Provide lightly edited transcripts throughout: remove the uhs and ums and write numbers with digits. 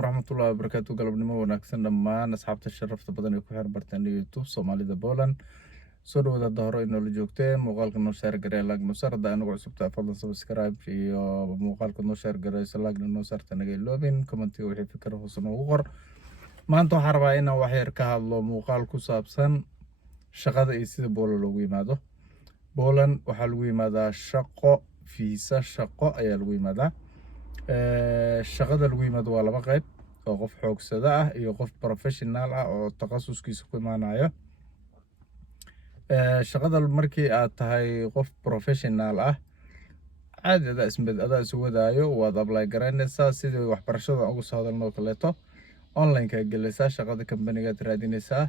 waraxmatullaahi wabarakaatu. galabnimo wanaagsan dhammaan asxaabta sharafta badan ee ku xiran bartaan youtube soomaalida Poland. soo dhawaada hore inoola joogtee muuqaalka noo share garee lag noo saar hadaa inagu cusubtaa fadlan subscribe iyo muuqaalka noo share gareyso lagna noo saarta naga iloobin commentiga wixii fikir hoos noogu qor. maanta waxaan rabaa inaan wax yar ka hadlo muuqaal ku saabsan shaqada iyo sida Poland loogu yimaado. Poland waxaa lagu yimaadaa shaqo fiisa shaqo ayaa lagu yimaadaa. shaqada lagu yimaado waa laba qayb oo qof xoogsada ah iyo qof professional ah oo takhasuskiisa ku imaanayo. shaqada markii aad tahay qof professional ah caadi adaa isu wadaayo waad apply garaynaysaa sidii waxbarashada ugu soo hadalnoo kaleeto online-ka gelaysaa shaqada company-ga raadinaysaa.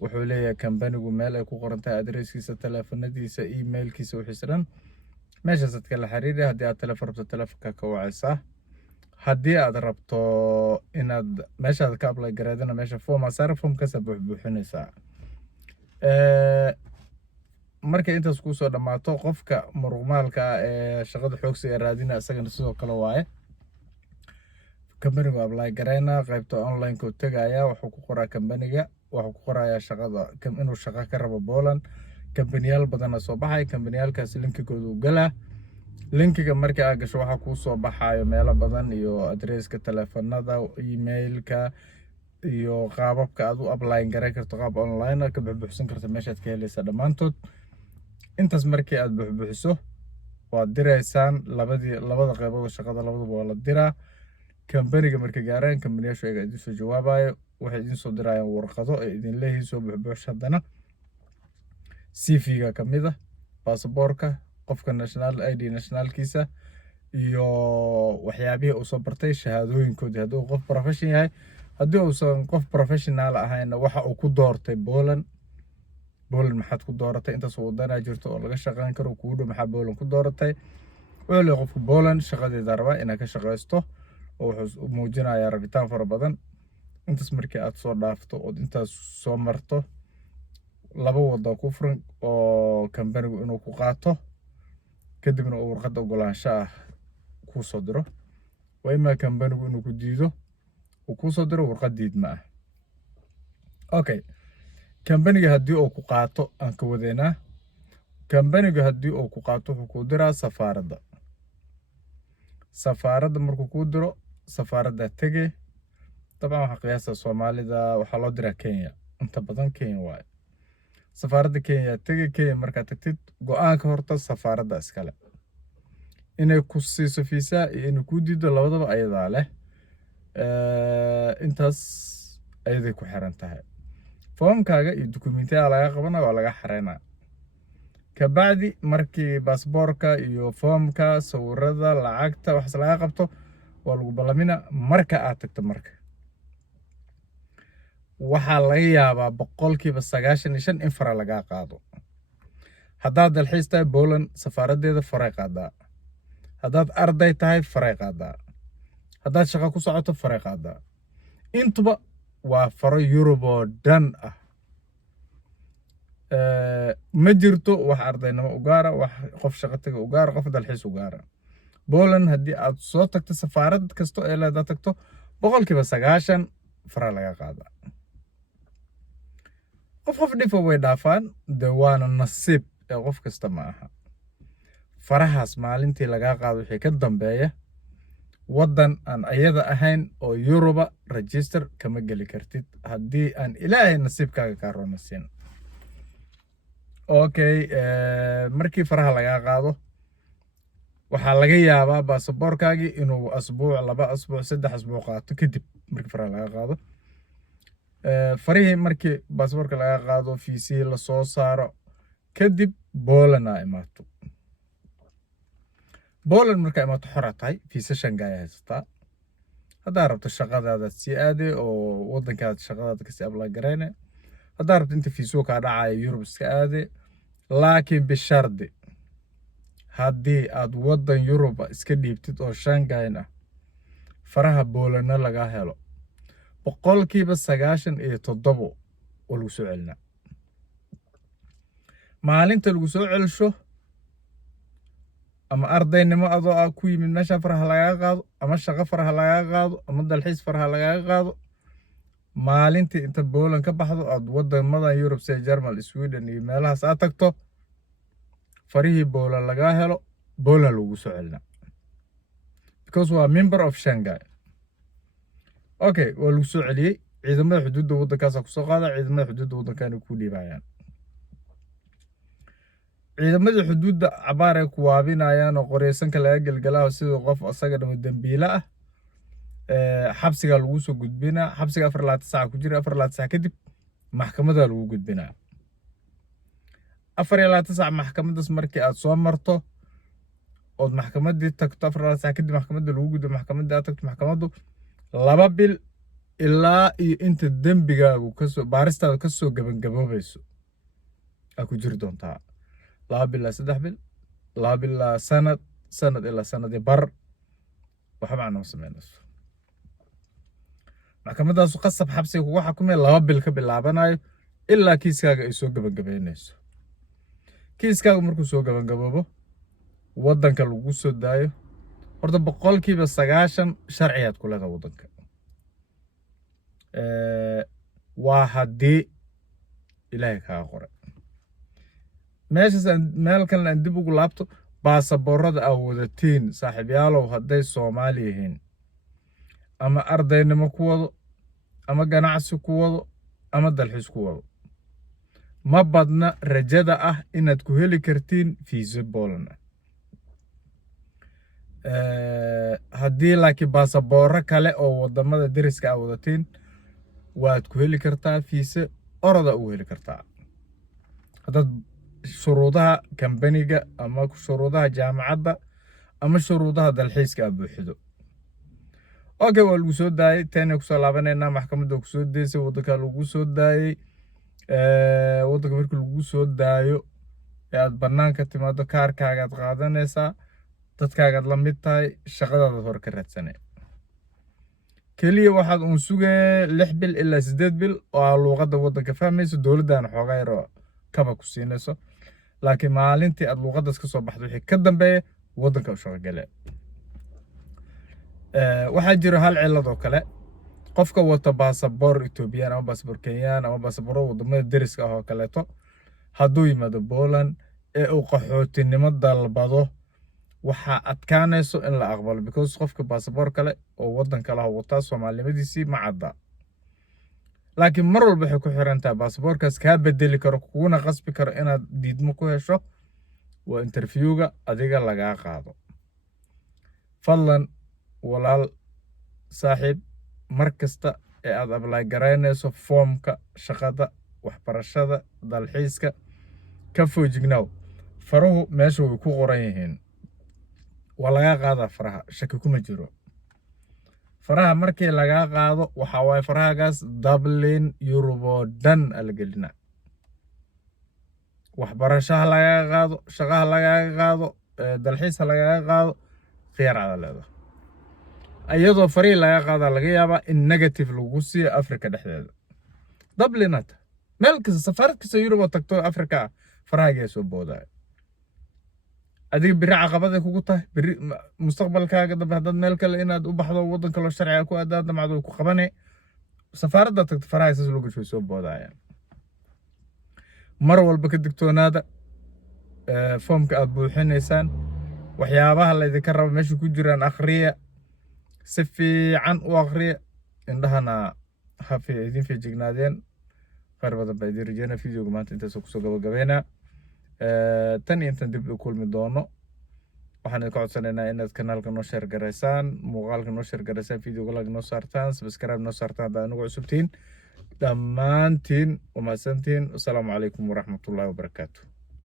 wuxuu leeyahay company-gu meel ay ku qoran tahay adresskiisa teleefanadiisa emailkiisa wixiisa dhan meeshaas aad kala xiriiri. haddii aad telefoon rabto telefoonka ka wacaysaa. haddii aad rabto inaad meeshaad ka apply garaydana meesha form asaar formkaasa buuxinaysaa. markay intaas ku soo dhamaato qofka muruqmaalka ee shaqada xoogsiga raadina isagana sidoo kale waaye company-gu apply garayna qaybta online-ka u tagaya wuxuu ku qoraa company-ga wuxuu ku qorayaa shaqada inuu shaqo ka rabo Poland. company-yaal badan soo baxay company-yaalkaas linkigooda u galaa. linkiga markii aad gasho waxaa kuu soo baxayo meelo badan iyo adresska teleefanada emailka iyo qaababka aad u apply garay karto qaab online ka buuxsan karto meeshaad ka helaysaa dhammaantood. intaas markii aad buuxiso waad diraysaan labada qaybood shaqada labadaba waa la diraa. company-ga markay gaaraan company-yaashu ayaga idin soo jawaabayo waxay idin soo dirayaan warqado ee idin leeyihiin soo buuxbuux haddana CV-ga kamid ah baasaboorka qofka national ID nationalkiisa iyo waxyaabihii uu soo bartay shahaadooyinkoodii haddii uu qof profession yahay. haddii uusan qof professional ahayna waxa uu ku doortay Poland maxaad ku dooratay intaas wadanaa jirto oo laga shaqayn karo kugu dhow maxaa Poland ku dooratay. wuxuu leeyahay qofka Poland shaqadeeda rabaa inaad ka shaqaysto oo wuxuu muujinayaa rabitaan fara badan. intaas markii aad soo dhaafto oo intaas soo marto laba wado ku furan oo company-gu inuu ku qaato kadibna uu warqad ogolaansho ah ku soo diro. waa ima company-gu inuu ku diido uu ku soo diro warqad diidma ah. okay company-ga haddii uu ku qaato aan ka wadeynaa company-ga haddii uu ku qaato wuxuu ku diraa safaaradda markuu ku diro safaaradda tege طبعا waxaa qiyaasta Soomaalida waxaa loo diraa Kenya inta badan Kenya waaye. safaaradda Kenya tege Kenya markaa tagtid go'aanka horta safaaradda iskale inay ku siiso fiisa iyo inay ku diido labadaba ayadaa leh. intaas ayaday ku xiran tahay. foomkaaga iyo dukumiintiyada laga qabana waa laga xareynaa. kabacdi markii baasaboorka iyo foomka sawirada lacagta waxaas laga qabto waa lagu ballamina marka aad tagto marka waxaa laga yaabaa 95% in fara laga qaado. haddaad dalxiis tahay Poland safaaraddeeda faray qaadaa. haddaad arday tahay faray qaadaa. haddaad shaqo ku socoto faray qaadaa. intuba waa faro Yurub oo dhan ah. ma jirto wax ardaynimo u gaara wax qof shaqo taga u gaara qof dalxiis u gaara. Poland haddii aad soo tagto safaarad kasto ee leedahay tagto 90% fara laga qaadaa. qof dhifo way dhaafaan de waana nasiib ee qof kasta ma aha. farahaas maalintii laga qaado wixii ka dambeeya wadan aan ayada ahayn oo Yuruba register kama geli kartid haddii aan ilaahay nasiibkaaga ka roonaysin. okay markii faraha laga qaado waxaa laga yaabaa baasaboorkaagii inuu asbuuc 2 asbuuc 3 asbuuc qaato kadib markii faraha laga qaado. farihii markii baasaboorka laga qaado fiisii la soo saaro kadib Poland ay imaato. Poland markay imaato xor tahay fiisa Shanghai haysataa. haddaad rabto shaqadaada sii aade oo wadankaada shaqadaada ka sii apply garayne. haddaad rabto inta fiisoo ka dhacaya Yurub iska aade laakiin bishardi haddii aad wadan Yurub iska dhiibtid oo Shanghai ah faraha Poland laga helo 97% oo lagu soo celinaa. maalinta lagu soo celisho ama ardaynimo adoo ah ku yimid meesha faraha lagaaga qaado ama shaqo faraha lagaaga qaado ama dalxiis faraha lagaaga qaado maalintii inta Poland ka baxdo aad wadamada Europe sida Germany, Sweden iyo meelahaas aad tagto farihii Poland laga helo Poland lagu soo celinaa because waa member of Schengen. Okay, waa lagu soo celiyay ciidamada xuduudda waddankaas ku soo qaada ciidamada xuduudda waddankan ku dhiibayaan ciidamada xuduudda cabaar ay ku waabinayaan oo qoreysanka laga galgalaa sidoo qof asaga dhamo dambiila ah xabsiga lagu soo gudbinaa xabsiga 24 saac ku jira 24 saac kadib maxkamadda lagu gudbinaa 24 saac maxkamadaas markii aad soo marto oo maxkamaddii tagto 24 saac kadib maxkamadda lagu gudbo maxkamadda aad tagto maxkamaddu 2 bil ilaa iyo inta dembigaagu ka soo baaristaada ka soo gabagaboobayso ku jiri doontaa 2 bil ilaa 3 bil 2 bil ilaa sanad ilaa sanad iyo bar waxa macno sameynayso maxkamaddaas qasab xabsiga kugu xukumay 2 bil ka bilaabanayo ilaa kiiskaaga ay soo gabagabeynayso kiiskaaga markuu soo gabagaboobo waddanka lagu soo daayo horta 90% sharciyaad ku leedahay waddanka waa haddii ilaahay kaa qoray meeshaas meel kale aan dib ugu laabto baasaboorada aad wadatiin saaxiibayaalow hadday Soomaali yihiin ama ardaynimo ku wado ama ganacsi ku wado ama dalxiis ku wado ma badna rajada ah inaad ku heli kartiin fiisa Poland haddii laakiin baasaboorro kale oo wadamada deriska aad wadatiin waad ku heli kartaa fiisa oroda u heli kartaa haddaad shuruudaha kambaniga ama shuruudaha jaamacadda ama shuruudaha dalxiiska aad buuxido okay waa lagu soo daayay tan ku soo laabanayna maxkamadda ku soo deysay waddanka lagu soo daayay waddanka markii lagu soo daayo aad banaanka timaado kaarkaaga aad qaadanaysaa dadkaaga la mid tahay shaqadaada hor ka raadsanay kaliya waxaad uun sugay 6 bil ilaa 8 bil oo luqadda waddanka fahmayso dawladana xoogaa yar kaba ku siinayso laakiin maalintii aad luqaddaas ka soo baxdo wixii ka dambeeya waddanka u shaqo galay waxaa jira hal cilad oo kale qofka wata baasaboor Ethiopian ama baasaboor Kenyan ama baasaboor wadamada deriska ah oo kaleeto hadduu yimaado Poland ee uu qaxootinimo dalbado waxaa adkaanayso in la aqbalo because qofka baasaboor kale oo waddan kale ah wata Soomaalinimadiisii ma cadda laakiin mar walba waxay ku xiran tahay baasaboorkaas kaa bedeli karo kuguna qasbi karo inaad diidmo ku hesho waa interviewga adiga lagaa qaado fadlan walaal saaxiib mar kasta ee aad apply garaynayso foomka shaqada waxbarashada dalxiiska ka foojignow faruhu meesha way ku qoran yihiin waa laga qaadaa faraha shaki kuma jiro faraha markii laga qaado waxa way farahagaas Dublin Eurobodan algelina waxbarashaha laga qaado shaqaha laga qaado dalxiiska laga qaado khiyaar cadaalada ayadoo farihi laga qaada laga yaabaa in negative lagu siiyo Afrika dhexdeeda Dublinata meel kasta safarad kasta Europe tagto Afrika farahaga soo booday adiga biri caqabada kugu tahay biri mustaqbalkaaga dab hadad meel kale inaad u baxdo waddan kale sharci ku aadaad macdo ku qabanay safarada tagto farahaas lagu soo boodayaan mar walba ka digtoonaada foomka aad buuxinaysaan waxyaabaha la idinka rabo meesha ku jiraan akhriya si fiican u akhriya indhahana hafi idin feejignaadeen qaar badan baa idin rajeynaa fiidiyoga maanta intaas ku soo gabagabeynaa tan intan dib u kulmi doono waxaan idin ka codsanaynaa inaad kanaalka noo share garaysaan muuqaalka noo share garaysaan fiidiyoga like noo saartaan subscribe noo saartaan haddaad nagu cusubtiin dhammaantiin umahadsantiin wasalaamu calaykum waraxmatullaahi wabarakaatu